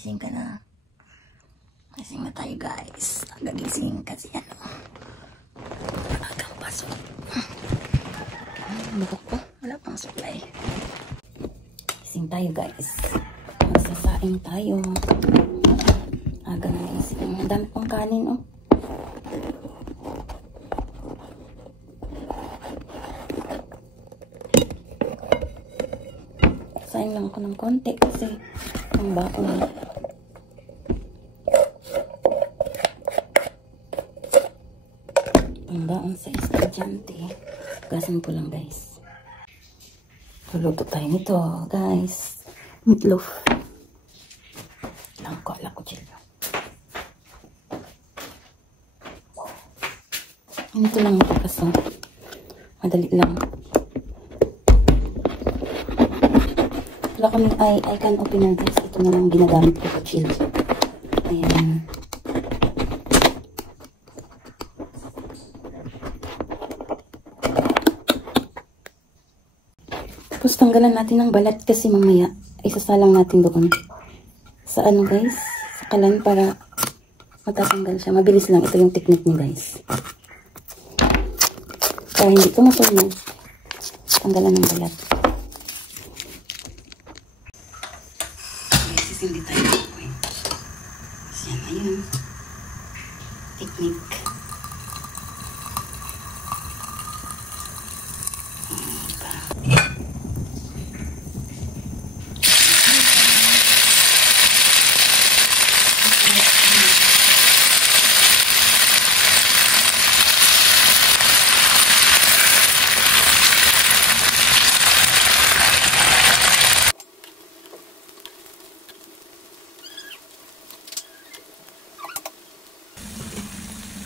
Gising ka na. Gising na tayo guys. Gagising kasi ano. Agang pasok. Bukok ko. Wala pang supply. Gising tayo guys. Magsasaing tayo. Aga na gising. Ang dami pang kanin oh. Sayang lang ako ng konti kasi ang baon. Ang baon sa estudyante. Gasan po lang guys. Luluto tayo nito guys. Meatloaf. Langko chilo. Ito lang ito kasi madali lang. Wala kami I can opener guys. Ito na lang ginagamit ko sa chili. Ayan. Tapos tanggalan natin ng balat kasi mamaya isasalang natin doon. Sa ano guys? Sa kalan para matatanggal siya. Mabilis lang. Ito yung technique niya guys. Kaya hindi ito masunog. Tanggalan ng balat. Hindi tayo gagawin. Kasi yan na yun. Technique.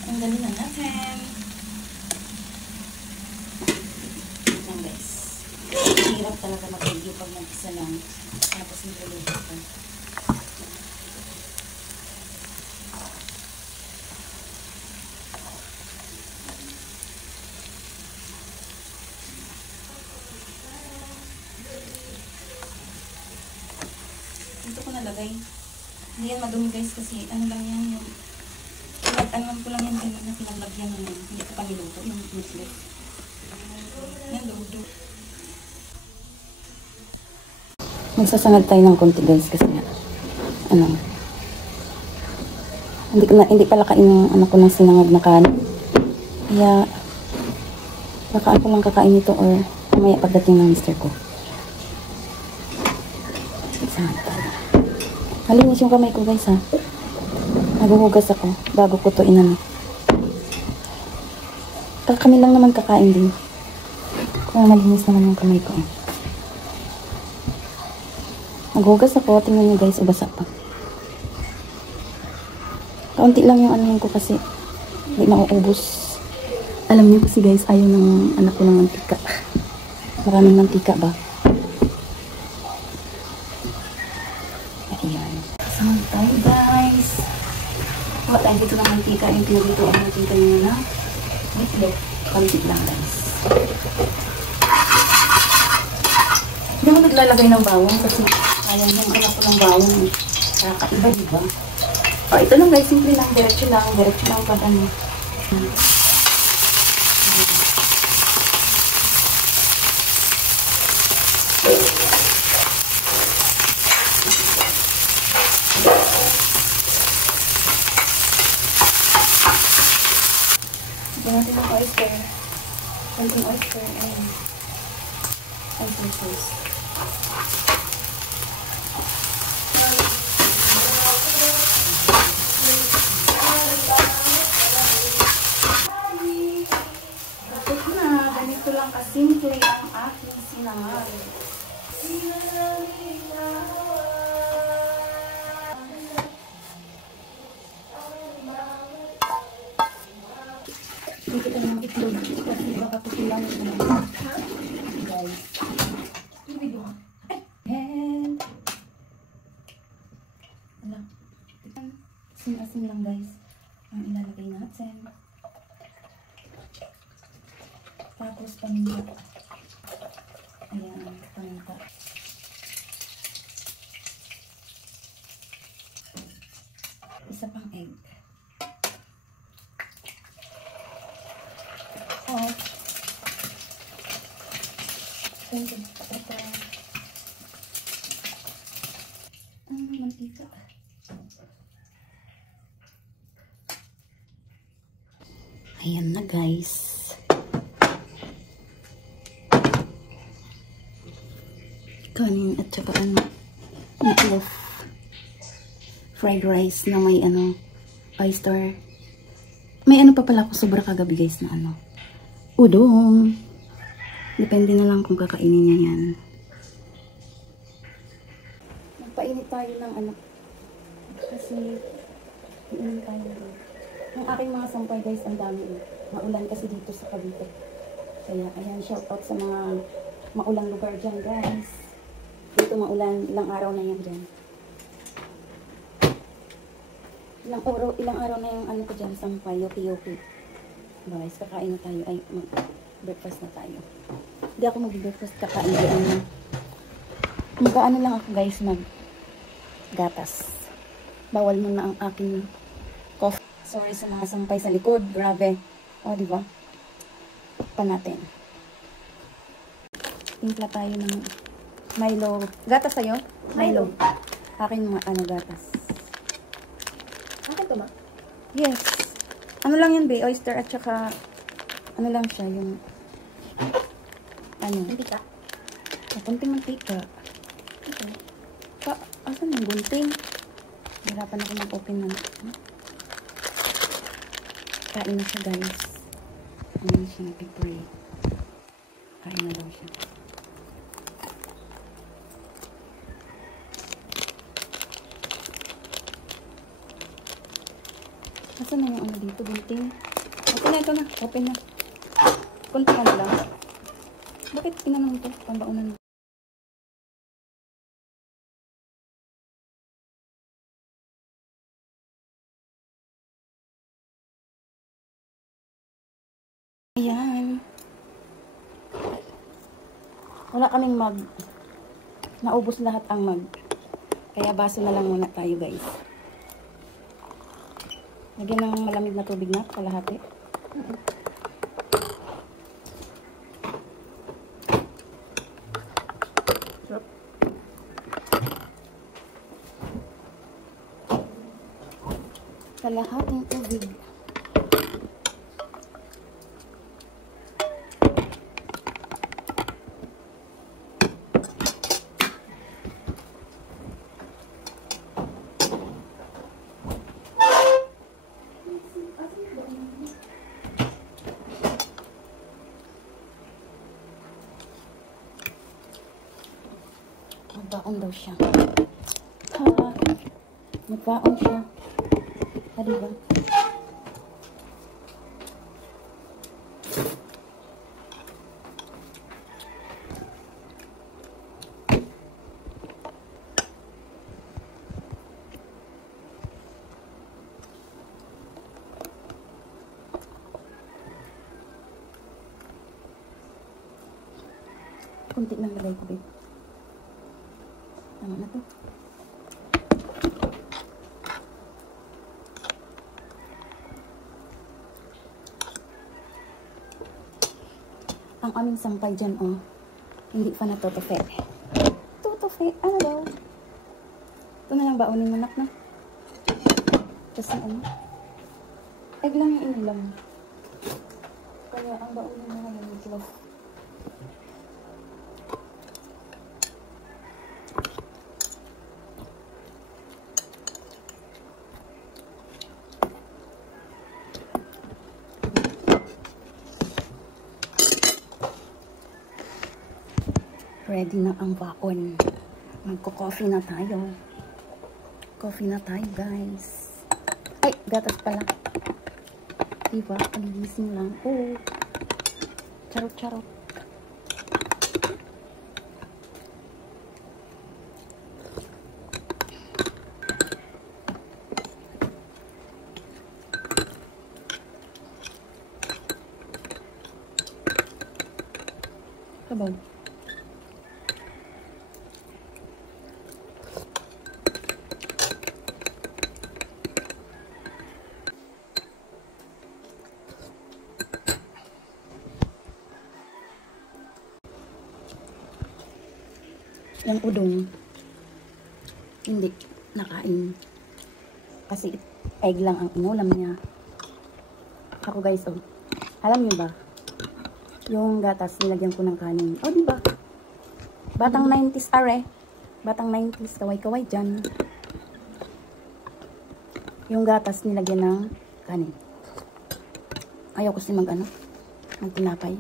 Ang dali na natin. Yan guys. Hirap talaga mag-review pag nag-isa lang. Tapos niluluto ko. Dito ko nalagay. Hindi yan madumi guys kasi ano lang yan yung ano ko lang yan kanina pinaglagyan ng hindi ko pa niluto yung meatloaf. Yan luto. Magsasangad tayo ng konti guys kasi nga ano hindi pala kain yung anak ko ng sinangag na kanin. Kaya baka ako lang kakain nito or mamaya pagdating ng mister ko. Sangad tayo. Malinis yung kamay ko guys ha. Naghuhugas ako bago ko to inano. Kami lang naman kakain din. Kaya malinis naman yung kamay ko. Naghuhugas ako. Tingnan nyo guys, basa pa. Kaunti lang yung anuhin ko kasi hindi mauubos. Alam niyo kasi guys, ayaw ng anak ko ng mantika. Maraming mantika ba? Ayan. Saan tayo guys? Huwag tayo dito ng mantika. Yung pinaglutoan natin kanina na meatloaf. Kaunti lang guys. Hindi mo naglalagay ng bawang kasi ayaw yung anak ko ng bawang. Kakaiba diba? O ito lang guys, simple lang. Diretso lang pag ano. Lagyan natin ng oyster. Konting oyster. Ayan. Oyster sauce. Tapos na. Ganito lang kasimple ang aking sinangag. Dito tayo ng itlog kasi baka kukulang guys. And wala. Asin-asin lang guys ang ilalagay natin. Tapos paminta. Ayan, paminta. egg. Oh. Mantika. Ayan na guys. Kanin at saka meatloaf. Fried rice na may oyster. May pa pala ako sobra kagabi guys na udong. Depende na lang kung kakainin niya yan. Magpainit tayo ng kasi iinin tayo. Yung aking mga sampay guys, ang dami Maulan kasi dito sa Cavite. Kaya ayan, shout out sa mga maulang lugar dyan guys. Dito maulan, ilang araw na yan dyan. Ilang araw na yung ko dyan, sampay, yopi-yopi. Guys, kakain na tayo. Ay, mag-breakfast na tayo. Hindi ako mag-breakfast, kakain na. Mag-ano lang ako guys, mag-gatas. Bawal muna ang aking coffee. Sorry sa mga sampay sa likod. Grabe. O, diba? Pa natin. Timpla tayo ng Milo. Gatas sa'yo? Milo. Akin mga gatas. Akin to ma? Yes. Ano lang yun, be? Oyster at saka ano lang siya, yung mantika. Kunting mantika. Okay. Asan yung gunting? Hirapan ako mag-open na. Kain na siya, guys. Ano na siya, nag-pray. Kain na daw siya. Asan na yung dito, gunting? Okay na, ito na. Open na. Kunting lang. Bakit pinanong ito? Pambaunan mo. Ayan. Wala kaming mug. Naubos lahat ang mug. Kaya baso na lang muna tayo, guys. Lagyan ng malamig na tubig na, kalahati. Kalahating tubig. Magbaon daw siya. Magbaon siya. Diba? Kunti lang lagay ko, babe. Tama na to. Ang aming sampay dyan, hindi pa natutufe. Tutufe, ano daw? Ito na lang baunin mo, nak na. Kasi egg lang yung inilam. Kaya ang baunin mo na yung itlog. Ready na ang baon. Magko-coffee na tayo. Coffee na tayo, guys. Ay, gatas pala. Diba? Pagigising lang. Oh. Charot-charot. Kabaw. Yung udong, hindi nakain. Kasi egg lang ang inulam niya. Ako guys, oh. Alam niyo ba? Yung gatas, nilagyan ko ng kanin. Oh, diba? Batang 90s are. Batang 90s, kaway-kaway dyan. Yung gatas, nilagyan ng kanin. Ayaw kasi magtinapay.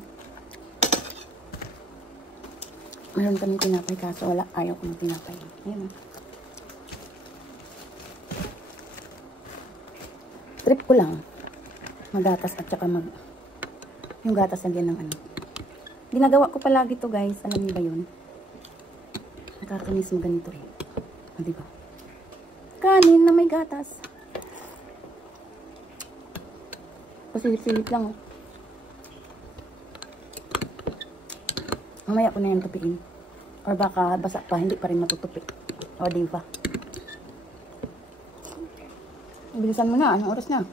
Meron kaming tinapay kaso wala. Ayaw ko magtinapay. Ayan. Trip ko lang. Magatas at saka yung gatas lagyan ng Ginagawa ko palagi to guys. Alam niyo ba yun? Nakakamiss mo ganito eh. O, diba? Kanin na may gatas. Pasilip-silip lang oh. Mamaya ko na yan tupiin. Or baka basa pa, hindi pa rin matutupi. O, diba? Bilisan mo na. Anong oras na?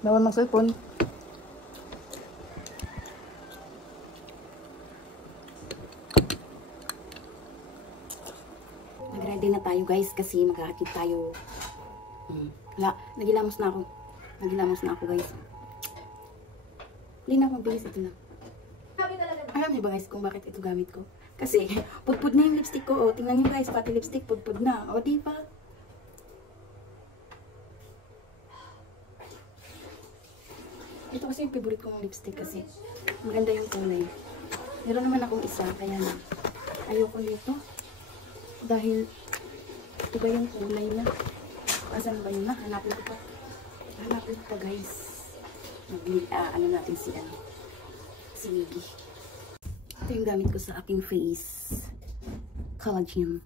Bawal mag-cellphone. Nag-ready na tayo guys kasi mag-aakit tayo. Wala, nagilamos na ako. Nagilamos na ako guys. Hindi na ako mabilis, ito lang. Alam niyo ba guys kung bakit ito gamit ko? Kasi pudpud na yung lipstick ko. O, tingnan niyo guys, pati lipstick pudpud na. O, diba? Ito kasi yung favorite kong lipstick kasi maganda yung kulay. Meron naman akong isa, kaya na ayoko nito. Dahil ito ba yung kulay na? Asan ba yun na? Hanapin ko pa. Hanapin ko pa guys. Ano natin si Wiggy. Ito yung gamit ko sa aking face. Collagen.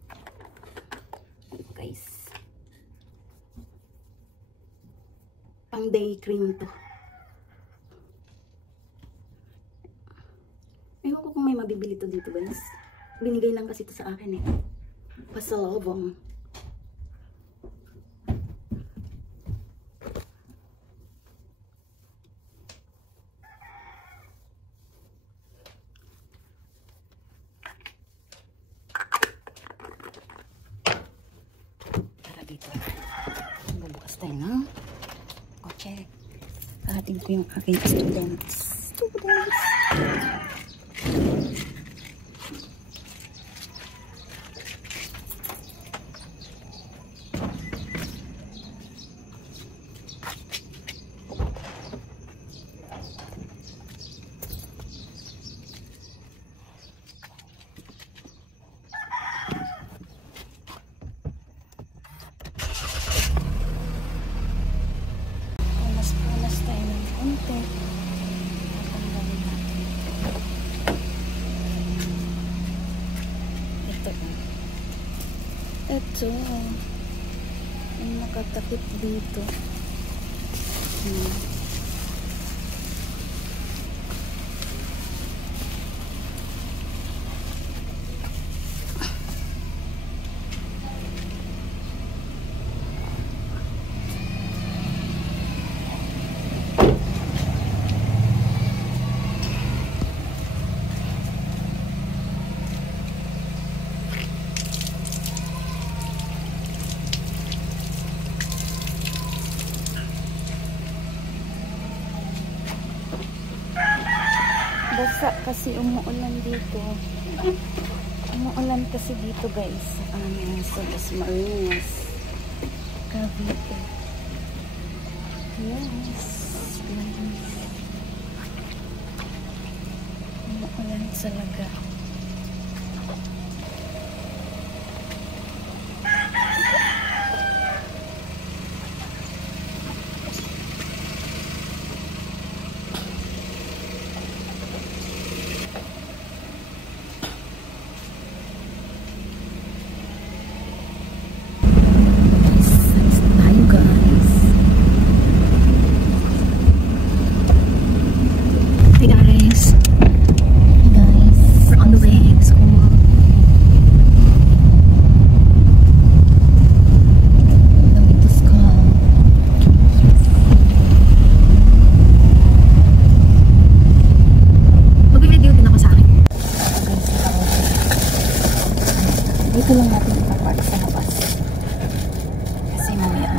Ito guys. Pang day cream to. Ewan ko kung may mabibili to dito guys. Binigay lang kasi ito sa akin eh. Pasalubong. Tara dito. Bubukas tayo ng kotse. Kahatid ko yung aking students. Panas tayo ng konti. Tatanggalin natin. Ito. Ang nakatakip dito. Basa kasi umuulan dito. Umuulan kasi dito guys. Sa Dasmariñas, Cavite. Yes. Umuulan talaga.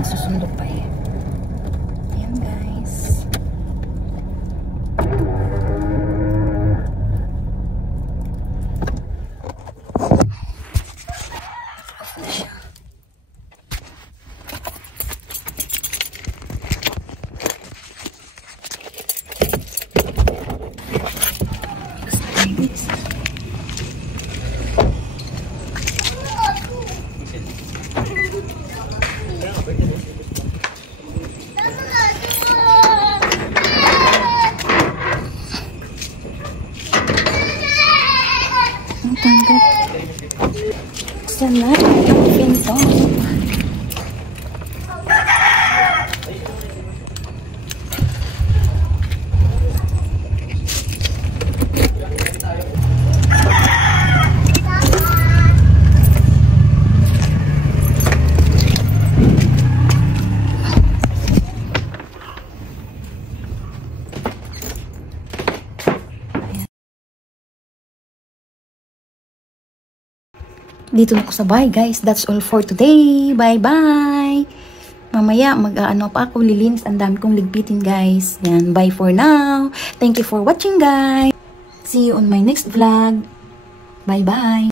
susundo pa eh. Ayan guys. Off na siya. Sana yung pinto. Dito na ako sa bahay, guys. That's all for today. Bye-bye. Mamaya, mag-ano pa ako, lilinis. Ang dami kong ligpitin, guys. Yan, bye for now. Thank you for watching, guys. See you on my next vlog. Bye-bye.